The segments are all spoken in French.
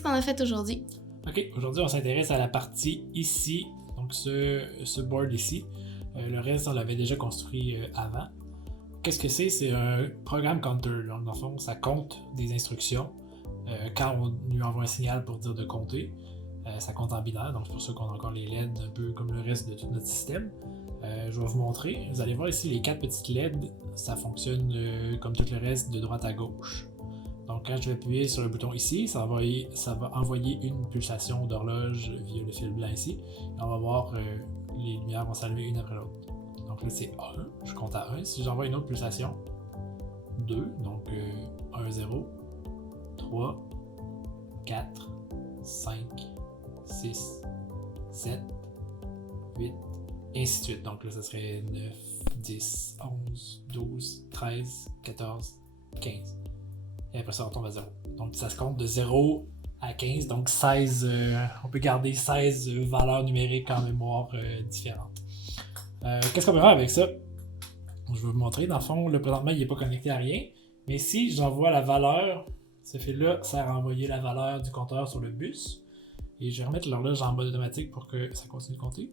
qu'est-ce qu'on a fait aujourd'hui? Ok, aujourd'hui on s'intéresse à la partie ici, donc ce board ici. Le reste on l'avait déjà construit avant. Qu'est-ce que c'est? C'est un programme counter. Donc dans le fond, ça compte des instructions quand on lui envoie un signal pour dire de compter. Ça compte en binaire, donc c'est pour ça qu'on a encore les LED un peu comme le reste de tout notre système. Je vais vous montrer. Vous allez voir ici les 4 petites LED, ça fonctionne comme tout le reste de droite à gauche. Donc quand je vais appuyer sur le bouton ici, ça va envoyer une pulsation d'horloge via le fil blanc ici. Et on va voir les lumières vont s'allumer une après l'autre. Donc là c'est 1, je compte à 1. Si j'envoie une autre pulsation, 2, donc 1, 0, 3, 4, 5, 6, 7, 8, et ainsi de suite. Donc là, ça serait 9, 10, 11, 12, 13, 14, 15. Et après ça, on tombe à 0. Donc ça se compte de 0 à 15. Donc 16, on peut garder 16 valeurs numériques en mémoire différentes. Qu'est-ce qu'on peut faire avec ça? Je vais vous montrer. Dans le fond, le présentement, il n'est pas connecté à rien. Mais si j'envoie la valeur, ce fil-là sert à envoyer la valeur du compteur sur le bus. Et je vais remettre l'horloge en mode automatique pour que ça continue de compter.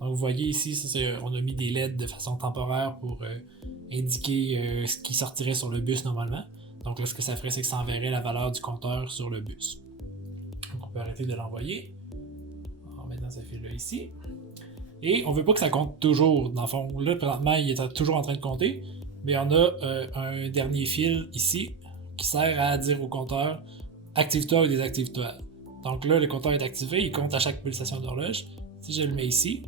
Donc vous voyez ici, on a mis des LED de façon temporaire pour indiquer ce qui sortirait sur le bus normalement. Donc là, ce que ça ferait, c'est que ça enverrait la valeur du compteur sur le bus. Donc on peut arrêter de l'envoyer. On va mettre dans ce fil-là ici. Et on veut pas que ça compte toujours. Dans le fond, là, présentement, il est toujours en train de compter. Mais on a un dernier fil ici qui sert à dire au compteur « Active-toi ou désactive-toi ». Donc là, le compteur est activé, il compte à chaque pulsation d'horloge. Si je le mets ici,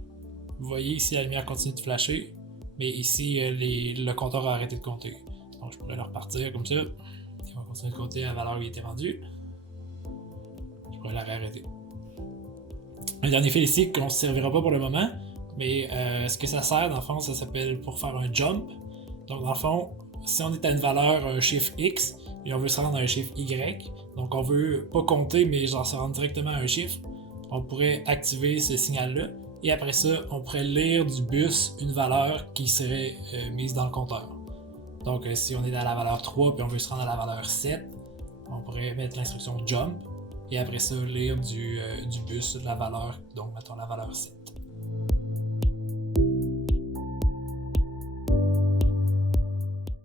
vous voyez ici la lumière continue de flasher, mais ici le compteur a arrêté de compter. Donc je pourrais le repartir comme ça. Il va continuer de compter la valeur où il était rendu. Je pourrais la réarrêter. Un dernier fil ici qu'on ne servira pas pour le moment, mais ce que ça sert dans le fond, ça s'appelle pour faire un jump. Donc dans le fond, si on est à une valeur, un chiffre X, et on veut se rendre à un chiffre Y, donc on veut pas compter, mais genre se rendre directement à un chiffre, on pourrait activer ce signal-là, et après ça, on pourrait lire du bus une valeur qui serait mise dans le compteur. Donc si on est à la valeur 3 puis on veut se rendre à la valeur 7, on pourrait mettre l'instruction jump, et après ça, lire du bus la valeur, donc mettons la valeur 7.